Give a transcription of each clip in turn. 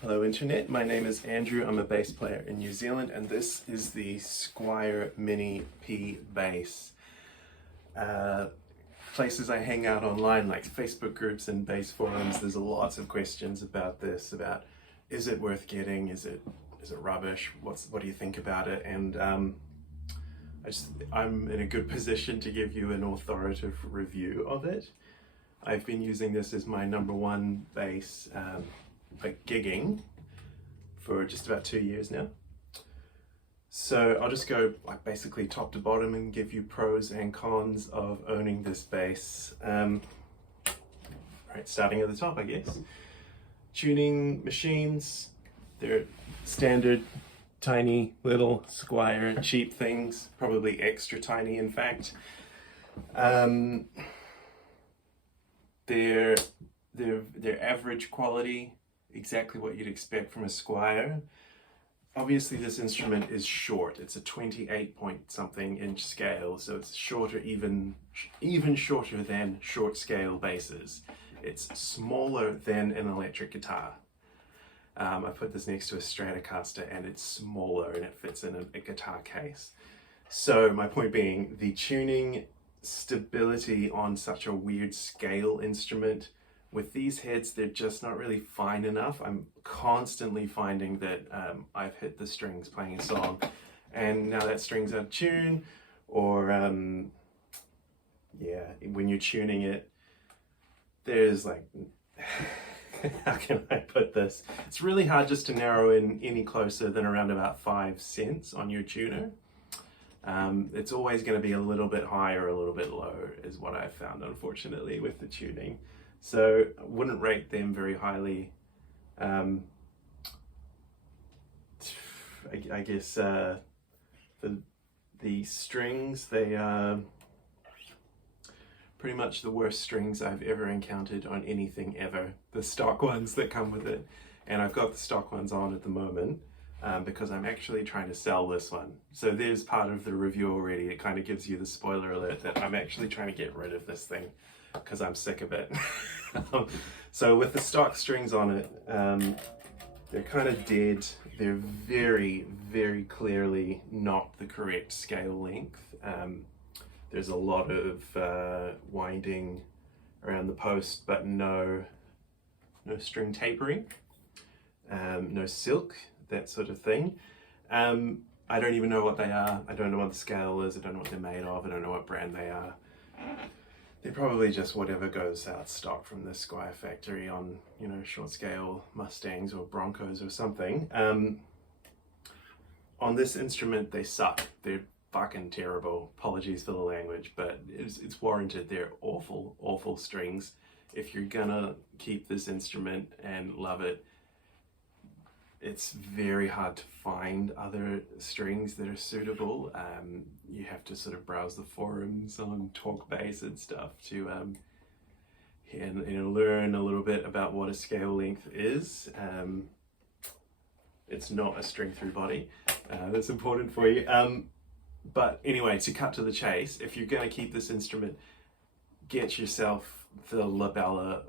Hello Internet, my name is Andrew, I'm a bass player in New Zealand and this is the Squier Mini P bass. Places I hang out online like Facebook groups and bass forums, there's lots of questions about this, about is it worth getting, is it rubbish, what do you think about it, and I'm in a good position to give you an authoritative review of it. I've been using this as my number one bass gigging for just about 2 years now. So I'll just go like basically top to bottom and give you pros and cons of owning this bass. Right, starting at the top, I guess. Tuning machines, they're standard tiny little Squier cheap things, probably extra tiny in fact. They're average quality, exactly what you'd expect from a Squier. Obviously this instrument is short. It's a 28 point something inch scale, so it's shorter, even shorter than short scale basses. It's smaller than an electric guitar. I put this next to a Stratocaster and it's smaller and it fits in a guitar case. So my point being, the tuning stability on such a weird scale instrument, with these heads, they're just not really fine enough. I'm constantly finding that I've hit the strings playing a song and now that string's out of tune, or yeah, when you're tuning it, there's like, how can I put this? It's really hard just to narrow in any closer than around about 5 cents on your tuner. It's always going to be a little bit high or a little bit low is what I've found, unfortunately, with the tuning. So I wouldn't rate them very highly. I guess the strings, they are pretty much the worst strings I've ever encountered on anything ever. The stock ones that come with it. And I've got the stock ones on at the moment because I'm actually trying to sell this one. So there's part of the review already. It kind of gives you the spoiler alert that I'm actually trying to get rid of this thing because I'm sick of it. So with the stock strings on it, they're kind of dead. They're very, very clearly not the correct scale length. There's a lot of winding around the post, but no string tapering, no silk, that sort of thing. I don't even know what they are. I don't know what the scale is. I don't know what they're made of. I don't know what brand they are. They're probably just whatever goes out stock from the Squier factory on, you know, short scale Mustangs or Broncos or something. On this instrument, they suck. They're fucking terrible. Apologies for the language, but it's warranted. They're awful, awful strings. If you're gonna keep this instrument and love it, it's very hard to find other strings that are suitable. You have to sort of browse the forums on TalkBass and stuff to learn a little bit about what a scale length is. It's not a string through body. That's important for you. But anyway, to cut to the chase, if you're going to keep this instrument, get yourself the labella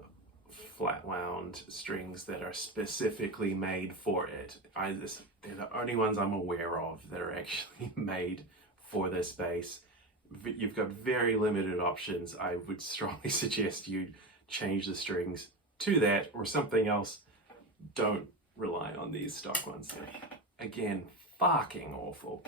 flat wound strings that are specifically made for it. They're the only ones I'm aware of that are actually made for this bass. You've got very limited options. I would strongly suggest you change the strings to that or something else. Don't rely on these stock ones. They're, again, fucking awful.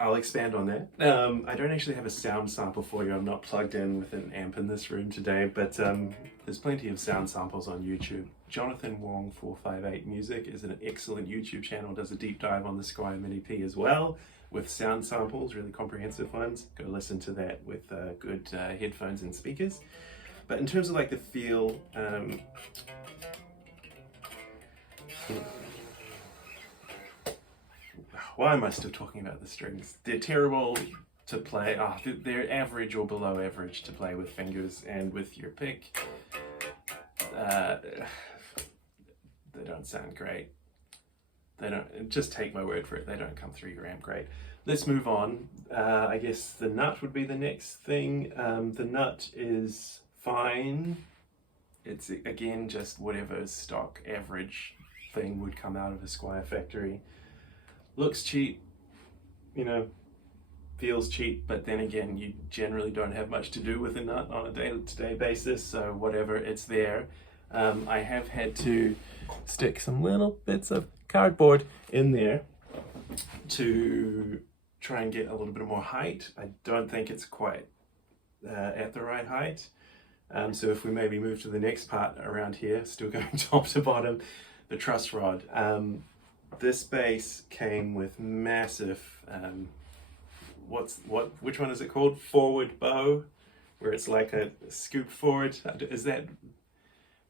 I'll expand on that. I don't actually have a sound sample for you. I'm not plugged in with an amp in this room today, but there's plenty of sound samples on YouTube. Jonathan Wong 458 Music is an excellent YouTube channel, does a deep dive on the Squier Mini P as well, with sound samples, really comprehensive ones. Go listen to that with good headphones and speakers. But in terms of like the feel, why am I still talking about the strings? They're terrible to play. They're average or below average to play with fingers and with your pick. They don't sound great. They don't, just take my word for it, they don't come through your amp great. Let's move on. I guess the nut would be the next thing. The nut is fine. It's again just whatever stock average thing would come out of a Squier factory. Looks cheap, you know, feels cheap, but then again, you generally don't have much to do with a nut on a day-to-day basis, so whatever, it's there. I have had to stick some little bits of cardboard in there to try and get a little bit more height. I don't think it's quite at the right height. So if we maybe move to the next part around here, still going top to bottom, the truss rod. This base came with massive, which one is it called? Forward bow, where it's like a scoop forward. Is that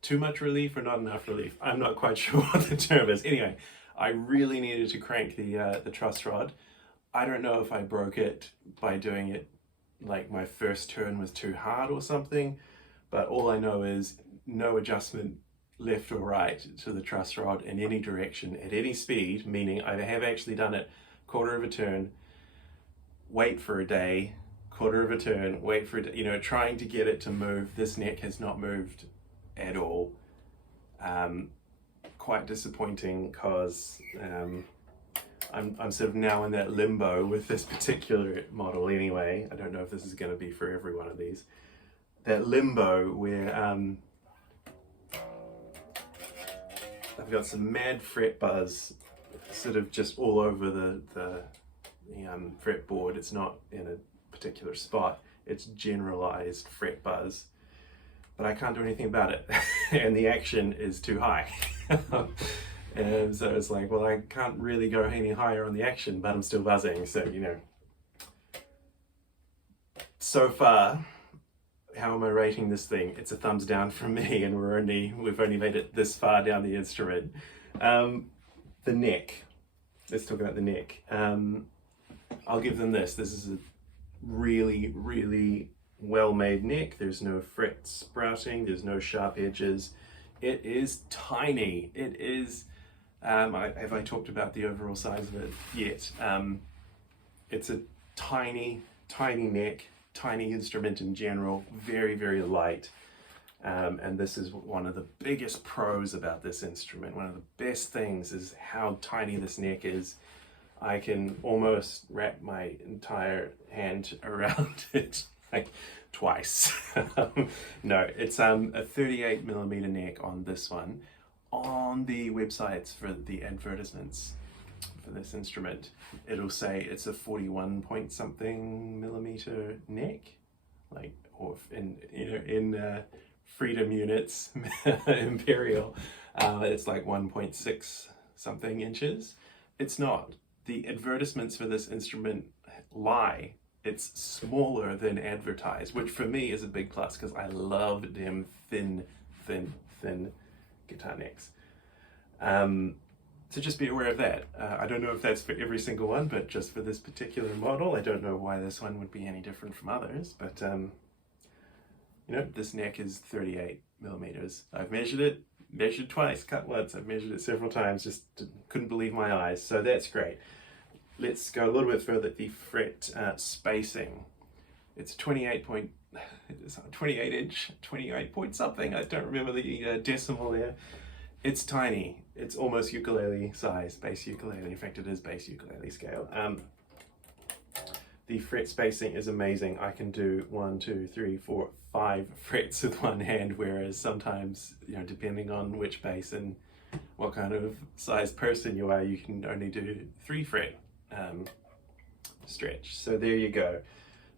too much relief or not enough relief? I'm not quite sure what the term is. Anyway, I really needed to crank the truss rod. I don't know if I broke it by doing it like my first turn was too hard or something, but all I know is no adjustment left or right to the truss rod in any direction at any speed, meaning I have actually done it quarter of a turn, wait for a day, quarter of a turn, wait for a day, you know, trying to get it to move. This neck has not moved at all. Quite disappointing, because I'm sort of now in that limbo with this particular model anyway. I don't know if this is going to be for every one of these. That limbo where I've got some mad fret buzz sort of just all over the fretboard. It's not in a particular spot, it's generalized fret buzz, but I can't do anything about it. And the action is too high. And so it's like, well, I can't really go any higher on the action, but I'm still buzzing. So, you know, so far, how am I rating this thing? It's a thumbs down from me, and we've only made it this far down the instrument. The neck. Let's talk about the neck. I'll give them this. This is a really, really well-made neck. There's no fret sprouting. There's no sharp edges. It is tiny. It is. Have I talked about the overall size of it yet? It's a tiny, tiny neck, tiny instrument in general, very, very light. And this is one of the biggest pros about this instrument. One of the best things is how tiny this neck is. I can almost wrap my entire hand around it, like twice. No, it's a 38 millimeter neck on this one. On the websites for the advertisements for this instrument, it'll say it's a 41 point something millimeter neck, like, or in freedom units, imperial, it's like 1.6 something inches. It's not. The advertisements for this instrument lie. It's smaller than advertised, which for me is a big plus, because I love them thin guitar necks. So just be aware of that. I don't know if that's for every single one, but just for this particular model, I don't know why this one would be any different from others, but you know, this neck is 38 millimeters. I've measured it, measured twice, cut once. I've measured it several times, just couldn't believe my eyes. So that's great. Let's go a little bit further. The fret spacing. It's 28 inch, 28 point something. I don't remember the decimal there. It's tiny. It's almost ukulele size, bass ukulele. In fact, it is bass ukulele scale. The fret spacing is amazing. I can do 1, 2, 3, 4, 5 frets with one hand, whereas sometimes, you know, depending on which bass and what kind of size person you are, you can only do 3 fret stretch. So there you go.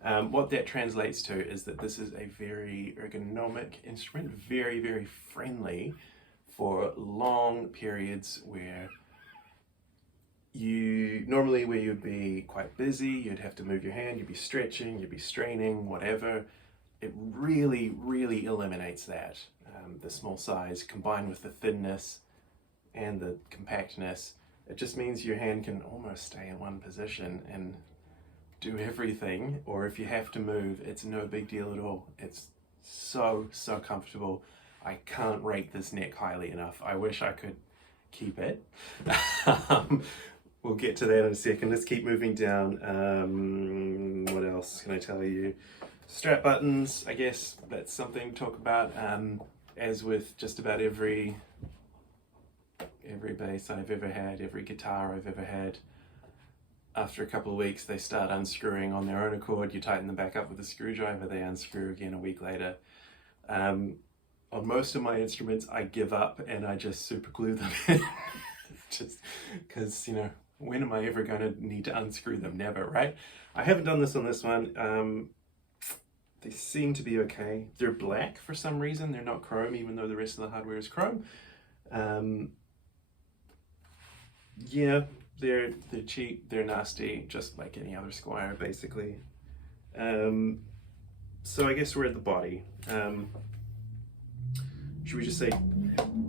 What that translates to is that this is a very ergonomic instrument, very, very friendly for long periods where where you'd be quite busy, you'd have to move your hand, you'd be stretching, you'd be straining, whatever. It really, really eliminates that. The small size combined with the thinness and the compactness, it just means your hand can almost stay in one position and do everything, or if you have to move, it's no big deal at all. It's so, so comfortable. I can't rate this neck highly enough. I wish I could keep it. We'll get to that in a second. Let's keep moving down. What else can I tell you? Strap buttons, I guess that's something to talk about. as with just about every bass I've ever had, every guitar I've ever had, after a couple of weeks they start unscrewing on their own accord. You tighten them back up with a screwdriver, they unscrew again a week later. On most of my instruments I give up and I just super glue them in. Just because, you know, when am I ever going to need to unscrew them? Never, right? I haven't done this on this one. They seem to be okay. They're black for some reason. They're not chrome, even though the rest of the hardware is chrome. Yeah, they're cheap, they're nasty, just like any other Squier, basically. So I guess we're at the body. Should we just say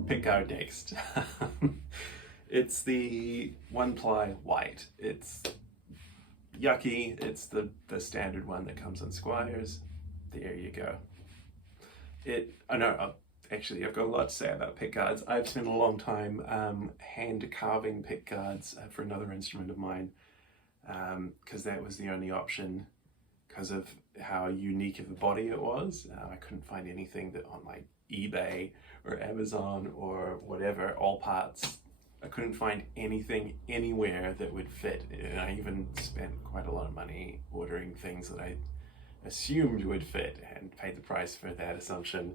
Pickguard next? It's the 1-ply white. It's yucky. It's the standard one that comes on Squiers. There you go. Actually, I've got a lot to say about pickguards. I've spent a long time hand carving pickguards for another instrument of mine, because that was the only option because of how unique of a body it was. I couldn't find anything that on like eBay or Amazon or whatever, all parts. I couldn't find anything anywhere that would fit. And I even spent quite a lot of money ordering things that I assumed would fit and paid the price for that assumption.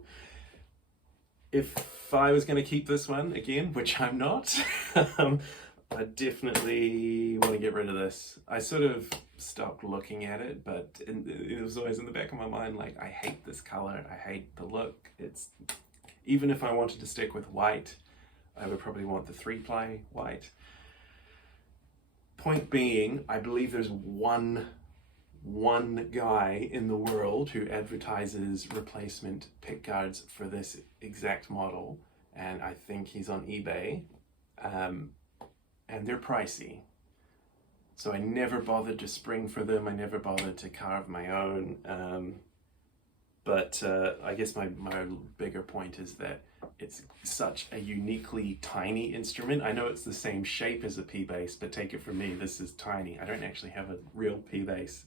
If I was going to keep this one again, which I'm not, I definitely want to get rid of this. I sort of stopped looking at it, but it was always in the back of my mind, like, I hate this color, I hate the look. Even if I wanted to stick with white, I would probably want the 3-ply white. Point being, I believe there's one guy in the world who advertises replacement pickguards for this exact model, and I think he's on eBay, and they're pricey. So I never bothered to spring for them, I never bothered to carve my own, but I guess my bigger point is that it's such a uniquely tiny instrument. I know it's the same shape as a P bass, but take it from me, this is tiny. I don't actually have a real P bass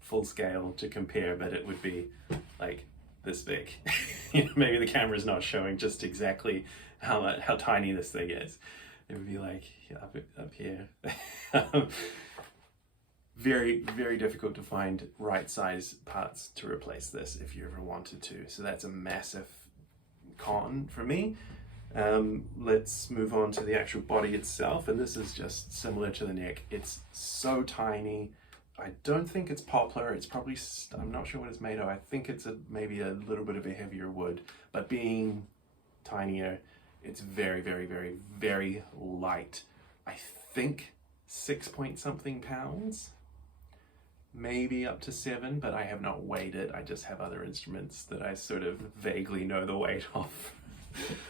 full scale to compare, but it would be like this big. You know, maybe the camera's not showing just exactly how tiny this thing is. It would be like up here. Very, very difficult to find right size parts to replace this if you ever wanted to. So that's a massive con for me. Let's move on to the actual body itself, and this is just similar to the neck. It's so tiny. I don't think it's poplar. It's probably, I'm not sure what it's made of. I think it's maybe a little bit of a heavier wood, but being tinier, it's very, very, very, very light. I think 6 point something pounds, maybe up to 7, but I have not weighed it. I just have other instruments that I sort of vaguely know the weight of.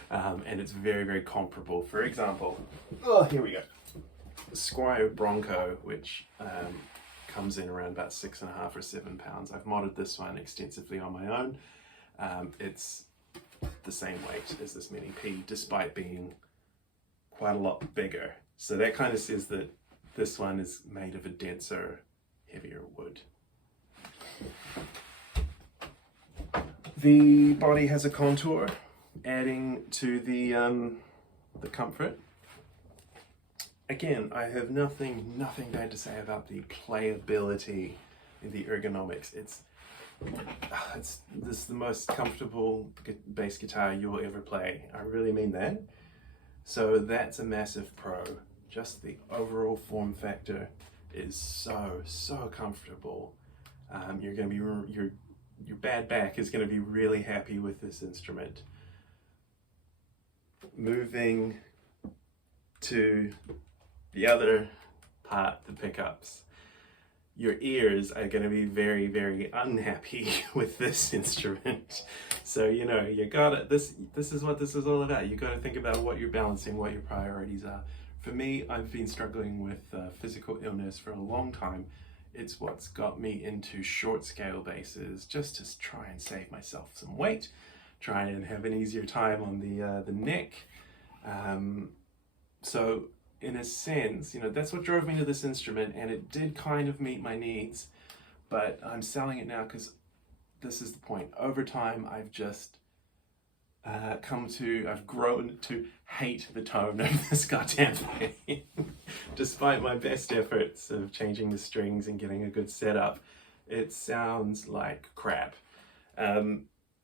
And it's very, very comparable. For example, here we go. Squier Bronco, which comes in around about 6.5 or 7 pounds. I've modded this one extensively on my own. It's the same weight as this Mini P, despite being quite a lot bigger. So that kind of says that this one is made of a denser, heavier wood. The body has a contour, adding to the comfort. Again, I have nothing bad to say about the playability in the ergonomics. This is the most comfortable bass guitar you will ever play. I really mean that. So that's a massive pro. Just the overall form factor is so comfortable. You're going to be your bad back is going to be really happy with this instrument. Moving to the other part, the pickups. Your ears are going to be very, very unhappy with this instrument. So, you know, you gotta, this is what this is all about. You gotta think about what you're balancing, what your priorities are. For me, I've been struggling with physical illness for a long time. It's what's got me into short scale basses, just to try and save myself some weight, try and have an easier time on the neck. So in a sense, you know, that's what drove me to this instrument, and it did kind of meet my needs, but I'm selling it now because this is the point. Over time, I've just I've grown to hate the tone of this goddamn thing. Despite my best efforts of changing the strings and getting a good setup, it sounds like crap.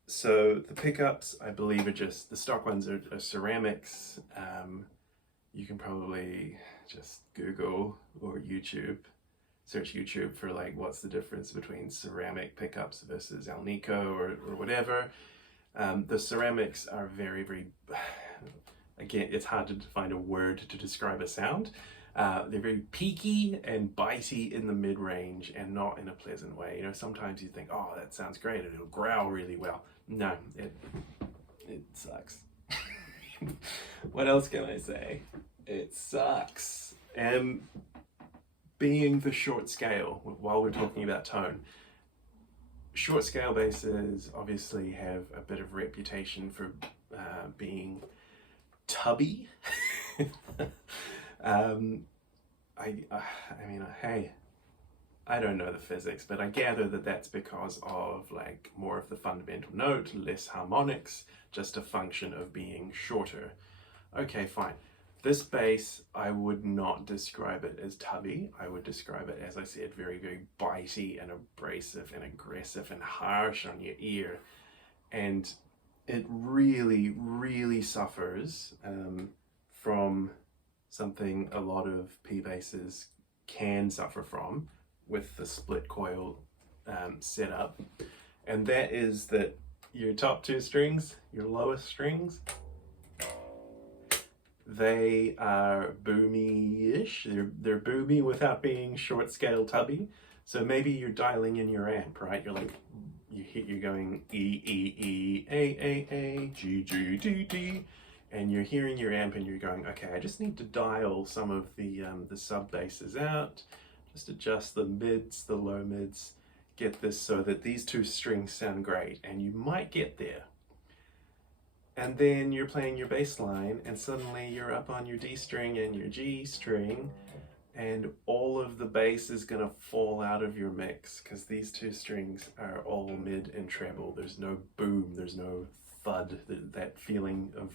So the pickups, I believe, are just, the stock ones are ceramics. You can probably just Google or YouTube, search YouTube for like what's the difference between ceramic pickups versus Alnico or whatever. The ceramics are very, very, again, it's hard to find a word to describe a sound. They're very peaky and bitey in the mid-range and not in a pleasant way. You know, sometimes you think, oh, that sounds great and it'll growl really well. No, it sucks. What else can I say? It sucks. And being the short scale, while we're talking about tone, short scale basses obviously have a bit of reputation for being tubby. I mean, hey, I don't know the physics, but I gather that that's because of like more of the fundamental note, less harmonics, just a function of being shorter. Okay, fine. This bass, I would not describe it as tubby. I would describe it, as I said, very, very bitey and abrasive and aggressive and harsh on your ear. And it really, really suffers from something a lot of P basses can suffer from with the split coil setup. And that is that your top two strings, your lowest strings, they are boomy-ish. They're boomy without being short scale tubby. So maybe you're dialing in your amp, right? You're like, you're going E, E, E, A, G, G, D, D. And you're hearing your amp and you're going, okay, I just need to dial some of the sub basses out, just adjust the mids, the low mids, get this so that these two strings sound great. And you might get there. And then you're playing your bass line and suddenly you're up on your D string and your G string and all of the bass is gonna fall out of your mix because these two strings are all mid and treble. There's no boom, there's no thud, that feeling of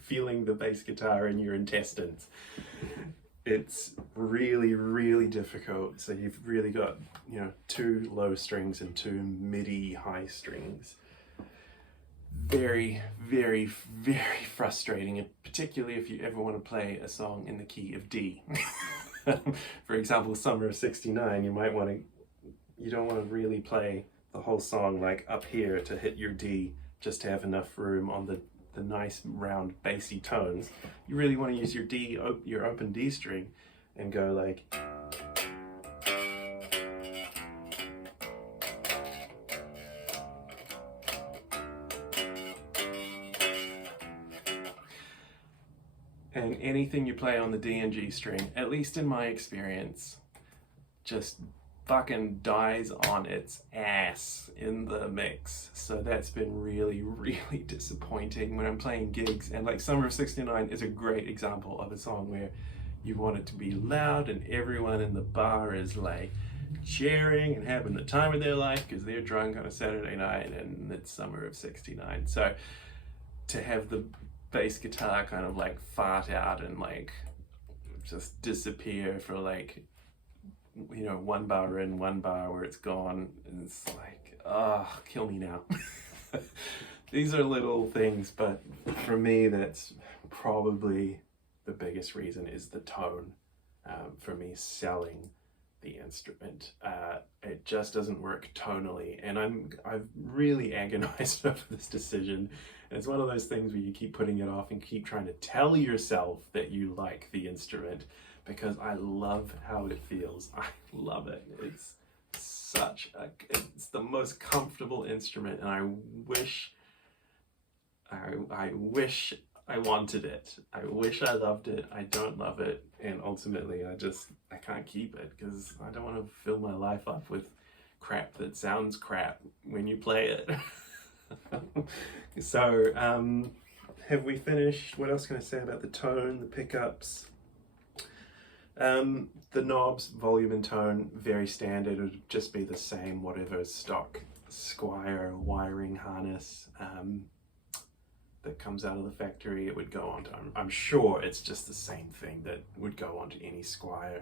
feeling the bass guitar in your intestines. It's really, really difficult. So you've really got, you know, two low strings and two midi high strings. Very, very, very frustrating, and particularly if you ever want to play a song in the key of D. For example, Summer of '69, you don't want to really play the whole song like up here to hit your D just to have enough room on the nice round bassy tones. You really want to use your open D string and go like, and anything you play on the D and G string, at least in my experience, just fucking dies on its ass in the mix. So that's been really, really disappointing when I'm playing gigs. And like Summer of '69 is a great example of a song where you want it to be loud and everyone in the bar is like cheering and having the time of their life because they're drunk on a Saturday night and it's Summer of '69. So to have the bass guitar kind of like fart out and like just disappear for like, you know, one bar in, one bar where it's gone, and it's like, oh, kill me now. These are little things, but for me that's probably the biggest reason is the tone for me selling the instrument. It just doesn't work tonally, and I've really agonized over this decision. And it's one of those things where you keep putting it off and keep trying to tell yourself that you like the instrument, because I love how it feels. I love it. It's it's the most comfortable instrument, and I wish I wanted it. I wish I loved it. I don't love it, and ultimately I can't keep it because I don't want to fill my life up with crap that sounds crap when you play it. So have we finished? What else can I say about the tone, the pickups? The knobs, volume and tone, very standard. It would just be the same, whatever stock Squier wiring harness. that comes out of the factory, it would go onto, I'm sure it's just the same thing that would go onto any Squier.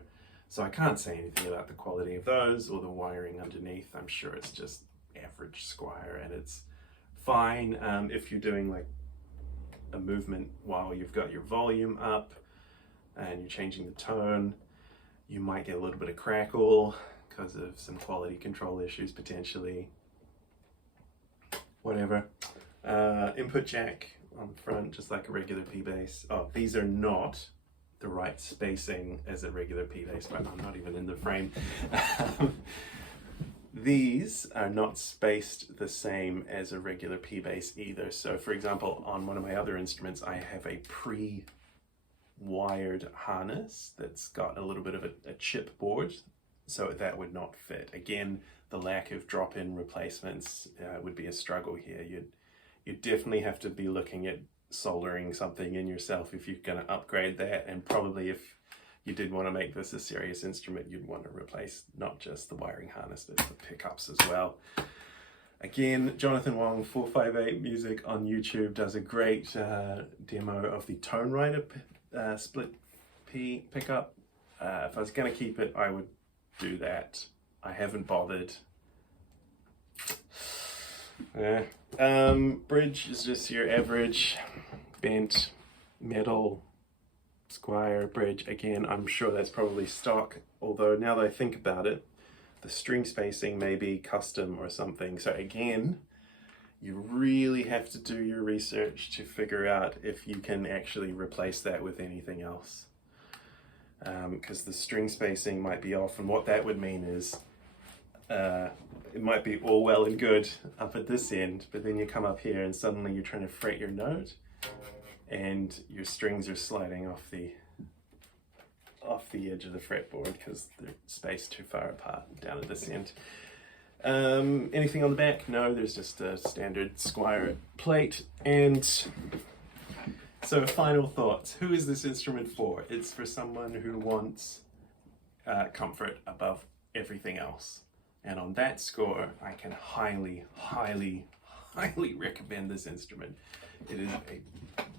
So I can't say anything about the quality of those or the wiring underneath. I'm sure it's just average Squier, and it's fine if you're doing like a movement while you've got your volume up and you're changing the tone. You might get a little bit of crackle because of some quality control issues potentially. Whatever. Input jack on the front, just like a regular P-bass. Oh, these are not the right spacing as a regular P-bass, but I'm not even in the frame. These are not spaced the same as a regular P-bass either. So for example, on one of my other instruments, I have a pre-wired harness that's got a little bit of a chip board, so that would not fit. Again, the lack of drop-in replacements would be a struggle here. You'd definitely have to be looking at soldering something in yourself if you're going to upgrade that, and probably if you did want to make this a serious instrument, you'd want to replace not just the wiring harness, but the pickups as well. Again, Jonathan Wong 458 Music on YouTube does a great demo of the Tone Rider split P pickup. If I was going to keep it, I would do that. I haven't bothered. Bridge is just your average bent metal Squier bridge. Again, I'm sure that's probably stock, although now that I think about it, the string spacing may be custom or something. So again, you really have to do your research to figure out if you can actually replace that with anything else. Because the string spacing might be off, and what that would mean is it might be all well and good up at this end, but then you come up here and suddenly you're trying to fret your note and your strings are sliding off the edge of the fretboard because they're spaced too far apart down at this end. Anything on the back? No, there's just a standard Squier plate. And so final thoughts. Who is this instrument for? It's for someone who wants comfort above everything else. And on that score, I can highly, highly, highly recommend this instrument. It is a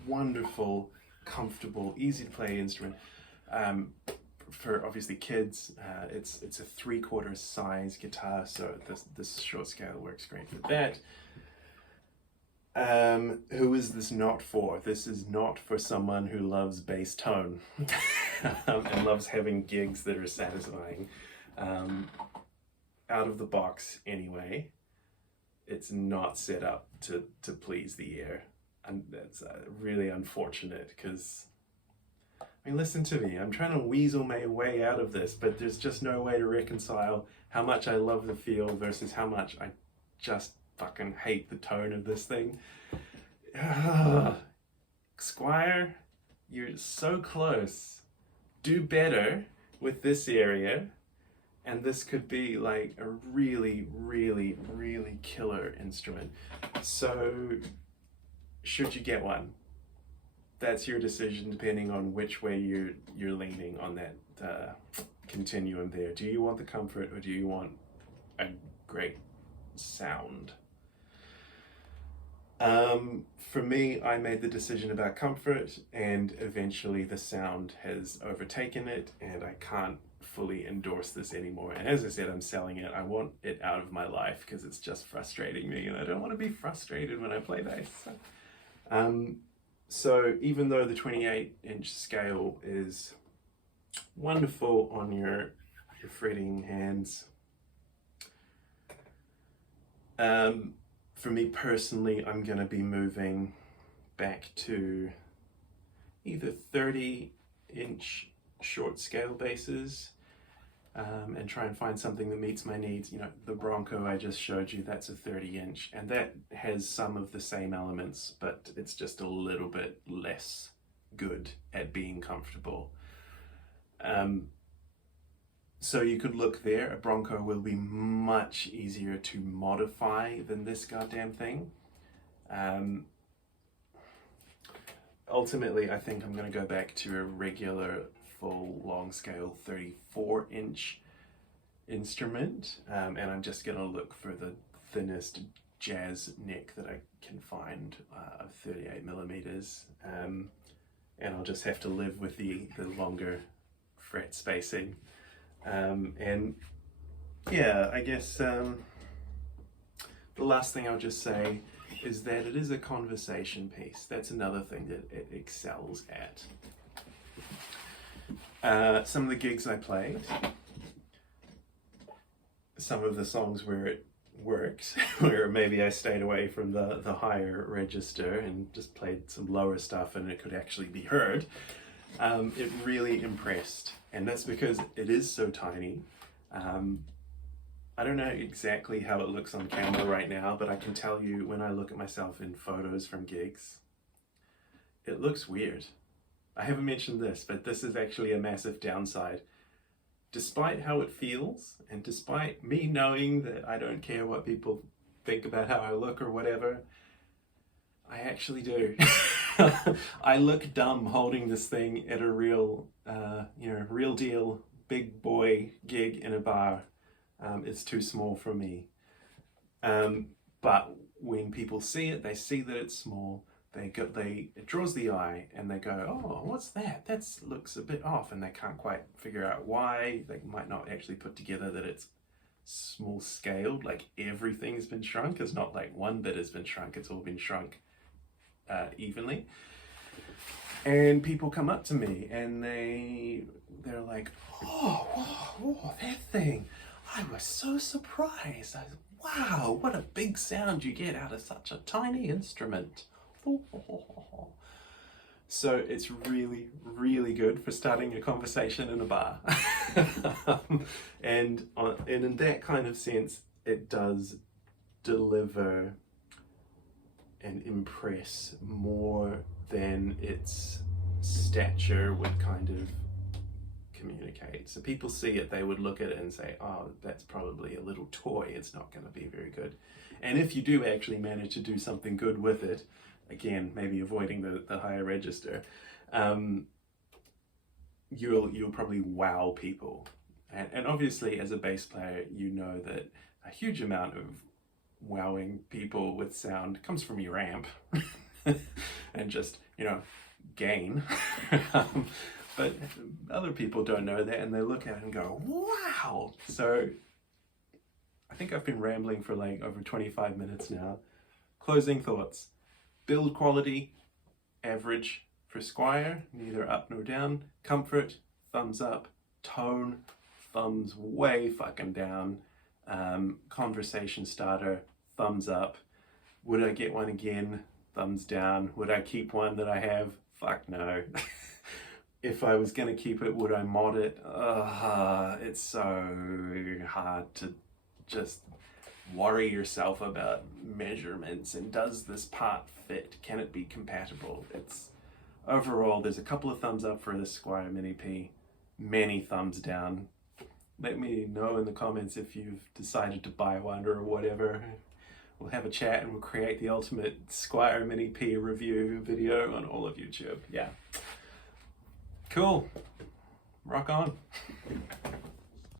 wonderful, comfortable, easy to play instrument. For obviously kids, it's a 3/4 size guitar, so this short scale works great for that. Who is this not for? This is not for someone who loves bass tone and loves having gigs that are satisfying. Out of the box anyway, it's not set up to please the ear, and that's really unfortunate because, I mean, listen to me, I'm trying to weasel my way out of this, but there's just no way to reconcile how much I love the feel versus how much I just fucking hate the tone of this thing. Squier, you're so close. Do better with this area, and this could be like a really, really, really killer instrument. So, should you get one? That's your decision depending on which way you're leaning on that continuum there. Do you want the comfort or do you want a great sound? For me, I made the decision about comfort, and eventually the sound has overtaken it, and I can't fully endorse this anymore. And as I said, I'm selling it. I want it out of my life because it's just frustrating me, and I don't want to be frustrated when I play bass. So even though the 28-inch scale is wonderful on your fretting hands, for me personally, I'm going to be moving back to either 30-inch short scale basses and try and find something that meets my needs. You know, the Bronco I just showed you, that's a 30-inch, and that has some of the same elements, but it's just a little bit less good at being comfortable. So you could look there. A Bronco will be much easier to modify than this goddamn thing. Ultimately, I think I'm going to go back to a regular full long scale 34-inch instrument, and I'm just going to look for the thinnest, jazz neck that I can find of 38mm, and I'll just have to live with the longer fret spacing. And yeah, I guess the last thing I'll just say is that it is a conversation piece. That's another thing that it excels at. Some of the gigs I played, some of the songs where it worked, where maybe I stayed away from the higher register and just played some lower stuff and it could actually be heard, it really impressed. And that's because it is so tiny. I don't know exactly how it looks on camera right now, but I can tell you when I look at myself in photos from gigs, it looks weird. I haven't mentioned this, but this is actually a massive downside. Despite how it feels, and despite me knowing that I don't care what people think about how I look or whatever, I actually do. I look dumb holding this thing at a real, real deal big boy gig in a bar. It's too small for me. But when people see it, they see that it's small. It draws the eye and they go, oh, what's that? That looks a bit off, and they can't quite figure out why. They might not actually put together that it's small scaled, like everything's been shrunk. It's not like one bit has been shrunk, it's all been shrunk evenly. And people come up to me and they're like, oh, that thing. I was so surprised. Wow, what a big sound you get out of such a tiny instrument. So it's really, really good for starting a conversation in a bar. And in that kind of sense, it does deliver and impress more than its stature would kind of communicate. So people see it, they would look at it and say, oh, that's probably a little toy, it's not going to be very good. And if you do actually manage to do something good with it, again, maybe avoiding the higher register, you'll probably wow people. And obviously as a bass player, you know that a huge amount of wowing people with sound comes from your amp and just, gain. But other people don't know that, and they look at it and go, wow! So I think I've been rambling for like over 25 minutes now. Closing thoughts. Build quality, average for Squier, neither up nor down. Comfort, thumbs up. Tone, thumbs way fucking down. Conversation starter, thumbs up. Would I get one again? Thumbs down. Would I keep one that I have? Fuck no. If I was going to keep it, would I mod it? It's so hard to just worry yourself about measurements and does this part fit? Can it be compatible? It's overall, there's a couple of thumbs up for the Squier Mini P, many thumbs down. Let me know in the comments if you've decided to buy one or whatever. We'll have a chat and we'll create the ultimate Squier Mini P review video on all of YouTube. Yeah. Cool. Rock on.